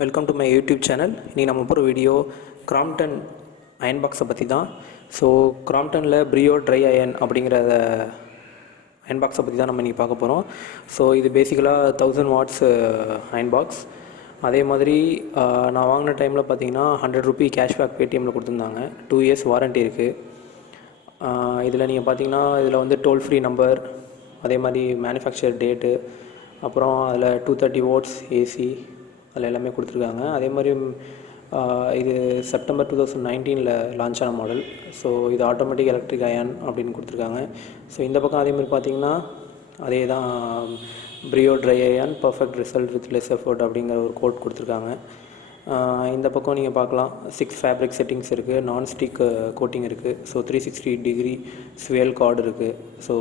Welcome to my YouTube channel. இன்றைக்கி நம்ம போகிற வீடியோ கிராம்ப்டன் அயன் பாக்ஸை பற்றி தான். ஸோ கிராம்ப்டனில் ப்ரியோ ட்ரை அயன் அப்படிங்கிற அயன் பாக்ஸை பற்றி தான் நம்ம இன்றைக்கி பார்க்க போகிறோம். ஸோ இது பேசிக்கலாக 1000 watts அயன் பாக்ஸ். அதே மாதிரி நான் வாங்கின டைமில் பார்த்தீங்கன்னா ₹100 கேஷ்பேக் பேடிஎம்மில் கொடுத்துருந்தாங்க. 2 years வாரண்ட்டி இருக்குது. இதில் நீங்கள் பார்த்தீங்கன்னா இதில் வந்து டோல் ஃப்ரீ நம்பர், அதே மாதிரி மேனுஃபேக்சர் டேட்டு, அப்புறம் அதில் 230 watts ஏசி அதில் எல்லாமே கொடுத்துருக்காங்க. அதே மாதிரி இது செப்டம்பர் 2019 லான்ச் ஆன மாடல். ஸோ இது ஆட்டோமேட்டிக் எலக்ட்ரிக் அயன் அப்படின்னு கொடுத்துருக்காங்க. ஸோ இந்த பக்கம் அதேமாதிரி பார்த்தீங்கன்னா அதே தான், ப்ரியோ dry iron perfect result with less effort அப்படிங்கிற ஒரு கோட் கொடுத்துருக்காங்க. இந்த பக்கம் நீங்கள் பார்க்கலாம் 6 ஃபேப்ரிக் செட்டிங்ஸ் இருக்குது, நான்ஸ்டிக் கோட்டிங் இருக்குது. ஸோ 360 ஸ்விவல் கார்டு இருக்குது. ஸோ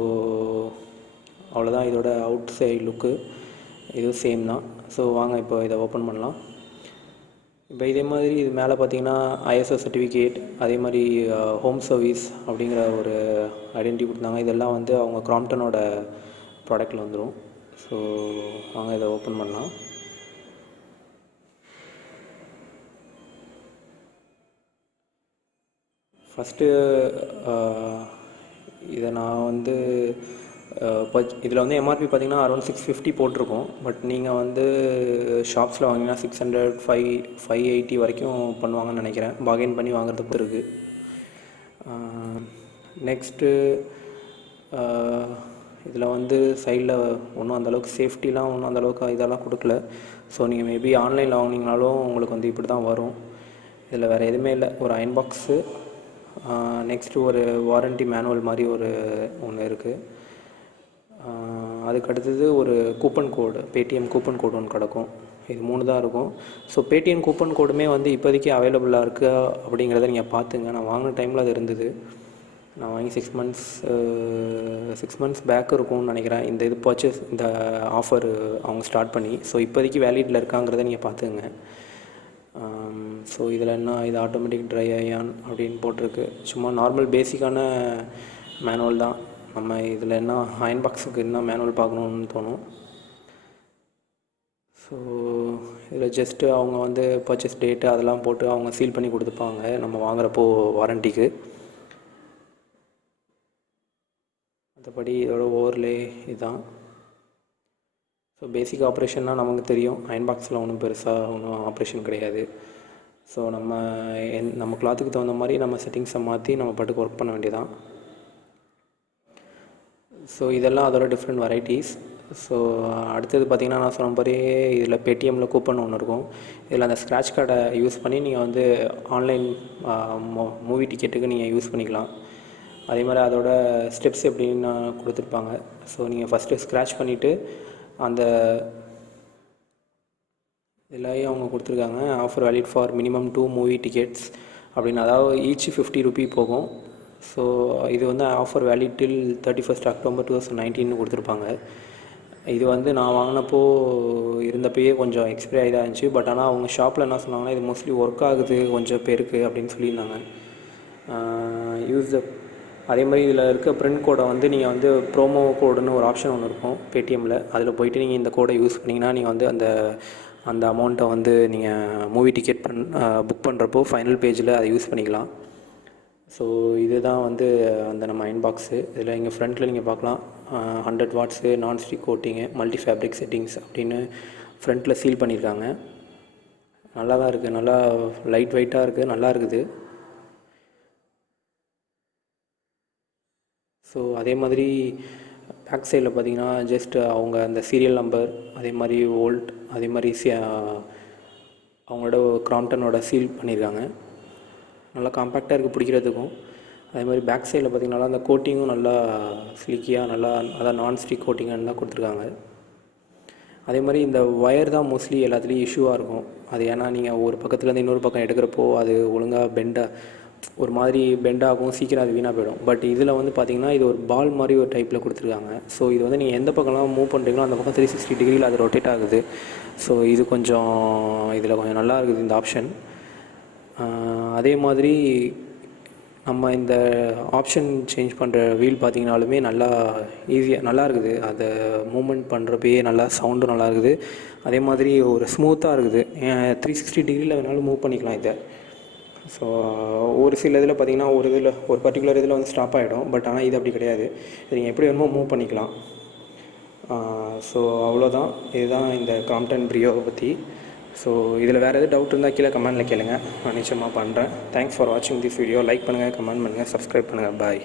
அவ்வளோதான் இதோட அவுட் சைடு லுக்கு. இதுவும் சேம் தான். ஸோ வாங்க இப்போ இதை ஓப்பன் பண்ணலாம். இப்போ இதே மாதிரி இது மேலே பார்த்தீங்கன்னா ISO சர்டிஃபிகேட், அதே மாதிரி ஹோம் சர்வீஸ் அப்படிங்கிற ஒரு ஐடென்டிட்டி கொடுத்தாங்க. இதெல்லாம் வந்து அவங்க கிராம்ப்டனோட ப்ராடக்டில் வந்துடும். ஸோ வாங்க இதை ஓப்பன் பண்ணலாம். ஃபஸ்ட்டு இதை நான் வந்து இதில் வந்து எம்ஆர்பி பார்த்திங்கன்னா அரௌண்ட் 650 போட்டிருக்கோம். பட் நீங்கள் வந்து ஷாப்ஸில் வாங்கினா 600, 580 வரைக்கும் பண்ணுவாங்கன்னு நினைக்கிறேன். பார்கெயின் பண்ணி வாங்குறது பொறுத்து இருக்குது. நெக்ஸ்ட்டு இதில் வந்து சைடில் ஒன்றும் அந்தளவுக்கு சேஃப்டிலாம் ஒன்றும் அந்தளவுக்கு இதெல்லாம் கொடுக்கல. ஸோ நீங்கள் மேபி ஆன்லைனில் வாங்கினீங்கனாலும் உங்களுக்கு வந்து இப்படி தான் வரும். இதில் வேறு எதுவுமே இல்லை. ஒரு அயன் பாக்ஸு, நெக்ஸ்ட்டு ஒரு வாரண்ட்டி மேனுவல் மாதிரி ஒன்று இருக்குது. அதுக்கு அடுத்தது ஒரு கூப்பன் கோடு, பேடிஎம் கூப்பன் கோடு ஒன்று கிடக்கும். இது 3 தான் இருக்கும். ஸோ பேடிஎம் கூப்பன் கோடுமே வந்து இப்போதைக்கு அவைலபிளாக இருக்கா அப்படிங்கிறத நீங்கள் பார்த்துங்க. நான் வாங்கின டைமில் அது இருந்தது. நான் வாங்கி 6 months பேக் இருக்கும்னு நினைக்கிறேன். இந்த இது பர்ச்சேஸ், இந்த ஆஃபர் அவங்க ஸ்டார்ட் பண்ணி. ஸோ இப்போதைக்கு வேலிடில் இருக்காங்கிறத நீங்கள் பார்த்துங்க. ஸோ இதில் என்ன, இது ஆட்டோமேட்டிக் ட்ரை அயான் அப்படின்னு போட்டிருக்கு. சும்மா நார்மல் பேசிக்கான மேனுவல் தான். நம்ம இதில் என்ன அயன் பாக்ஸுக்கு என்ன மேனுவல் பார்க்கணுன்னு தோணும். ஸோ இதில் ஜஸ்ட்டு அவங்க வந்து பர்ச்சேஸ் டேட்டு அதெல்லாம் போட்டு அவங்க சீல் பண்ணி கொடுத்துப்பாங்க நம்ம வாங்குகிறப்போ வாரண்டிக்கு. மற்றபடி இதோட ஓவர்லே இதுதான். ஸோ பேசிக் ஆப்ரேஷன்னா நமக்கு தெரியும். அயன் பாக்ஸில் ஒன்றும் பெருசாக ஒன்றும் ஆப்ரேஷன் கிடையாது. ஸோ நம்ம கிளாத்துக்கு தகுந்த மாதிரி நம்ம செட்டிங்ஸை மாற்றி நம்ம பாட்டுக்கு ஒர்க் பண்ண வேண்டியதான். ஸோ இதெல்லாம் அதோட டிஃப்ரெண்ட் வெரைட்டிஸ். ஸோ அடுத்தது பார்த்திங்கன்னா நான் சொன்ன மாதிரி இதில் பேடிஎம்மில் கூப்பன் ஒன்று இருக்கும். இதில் அந்த ஸ்க்ராட்ச் கார்டை யூஸ் பண்ணி நீங்கள் வந்து ஆன்லைன் மூவி டிக்கெட்டுக்கு நீங்கள் யூஸ் பண்ணிக்கலாம். அதே மாதிரி அதோட ஸ்டெப்ஸ் எப்படின்னு கொடுத்துருப்பாங்க. ஸோ நீங்கள் ஃபஸ்ட்டு ஸ்க்ராட்ச் பண்ணிவிட்டு அந்த எல்லாரையும் அவங்க கொடுத்துருக்காங்க. Offer valid for minimum 2 movie tickets அப்படின்னு, அதாவது ஈச் ₹50 போகும். ஸோ இது வந்து ஆஃபர் வேலிட் டில் 31st October 2019 கொடுத்துருப்பாங்க. இது வந்து நான் வாங்கினப்போ இருந்தப்பயே கொஞ்சம் எக்ஸ்பைரி ஆகி தான் இருந்துச்சு. பட் ஆனால் அவங்க ஷாப்பில் என்ன சொன்னாங்கன்னா இது மோஸ்ட்லி ஒர்க் ஆகுது கொஞ்சம் பேருக்கு அப்படின்னு சொல்லியிருந்தாங்க. அதே மாதிரி இதில் இருக்க பிரிண்ட் கோடை வந்து நீங்கள் வந்து ப்ரோமோ கோடுன்னு ஒரு ஆப்ஷன் ஒன்று இருக்கும் பேடிஎம்மில். அதில் போய்ட்டு நீங்கள் இந்த கோடை யூஸ் பண்ணிங்கன்னா நீங்கள் வந்து அந்த அமௌண்ட்டை வந்து நீங்கள் மூவி டிக்கெட் புக் பண்ணுறப்போ ஃபைனல் பேஜில் அதை யூஸ் பண்ணிக்கலாம். ஸோ இதுதான் வந்து அந்த நம்ம அயன் பாக்ஸு. இதில் இங்கே ஃப்ரண்ட்டில் நீங்கள் பார்க்கலாம் 100 watts nonstick coating, multi fabric settings அப்படின்னு ஃப்ரண்ட்டில் சீல் பண்ணியிருக்காங்க. நல்லா தான் இருக்குது, நல்லா லைட் வெயிட்டாக இருக்குது, நல்லா இருக்குது. ஸோ அதே மாதிரி பேக் சைடில் பார்த்தீங்கன்னா ஜஸ்ட் அவங்க அந்த சீரியல் நம்பர், அதே மாதிரி வோல்ட், அதே மாதிரி அவங்களோட கிராம்ப்டனோட சீல் பண்ணியிருக்காங்க. நல்லா காம்பேக்டாக இருக்குது பிடிக்கிறதுக்கும். அதே மாதிரி பேக் சைடில் பார்த்திங்கன்னா அந்த கோட்டிங்கும் நல்லா ஸ்லிக்கியாக நல்லா அதான் நான்ஸ்டிக் கோட்டிங்காக தான் கொடுத்துருக்காங்க. அதே மாதிரி இந்த ஒயர் தான் மோஸ்ட்லி எல்லாத்துலேயும் இஷ்யூவாக இருக்கும். அது ஏன்னா நீங்கள் ஒரு பக்கத்துலேருந்து இன்னொரு பக்கம் எடுக்கிறப்போ அது ஒழுங்காக ஒரு மாதிரி பெண்டாகும், சீக்கிரம் அது வீணாக போயிடும். பட் இதில் வந்து பார்த்திங்கன்னா இது ஒரு பால் மாதிரி ஒரு டைப்பில் கொடுத்துருக்காங்க. ஸோ இது வந்து நீங்கள் எந்த பக்கம்லாம் மூவ் பண்ணுறீங்களோ அந்த பக்கம் 360 அது ரொட்டேட் ஆகுது. ஸோ இது கொஞ்சம் இதில் கொஞ்சம் நல்லா இருக்குது இந்த ஆப்ஷன். அதே மாதிரி நம்ம இந்த ஆப்ஷன் சேஞ்ச் பண்ணுற வீல் பார்த்திங்கனாலுமே நல்லா ஈஸியாக நல்லா இருக்குது. அதை மூமெண்ட் பண்ணுறப்பயே நல்லா சவுண்டும் நல்லா இருக்குது. அதே மாதிரி ஒரு ஸ்மூத்தாக இருக்குது. 360 டிகிரியில் வேணாலும் மூவ் பண்ணிக்கலாம் இதை. ஸோ ஒரு சில இதில் பார்த்திங்கன்னா ஒரு பர்டிகுலர் இதில் வந்து ஸ்டாப் ஆகிடும். பட் ஆனால் இது அப்படி கிடையாது. நீங்கள் எப்படி வேணுமோ மூவ் பண்ணிக்கலாம். ஸோ அவ்வளோதான். இதுதான் இந்த கிராம்ப்டன் பிரியோவை பற்றி. ஸோ இதில் வேறு எதாவது டவுட் இருந்தால் கீழே கமெண்ட்டில் கேளுங்கள். நான் நிச்சயமாக பண்ணுறேன். தேங்க்ஸ் ஃபார் வாட்சிங் திஸ் வீடியோ. லைக் பண்ணுங்கள், கமெண்ட் பண்ணுங்கள், சப்ஸ்கிரைப் பண்ணுங்கள். பாய்.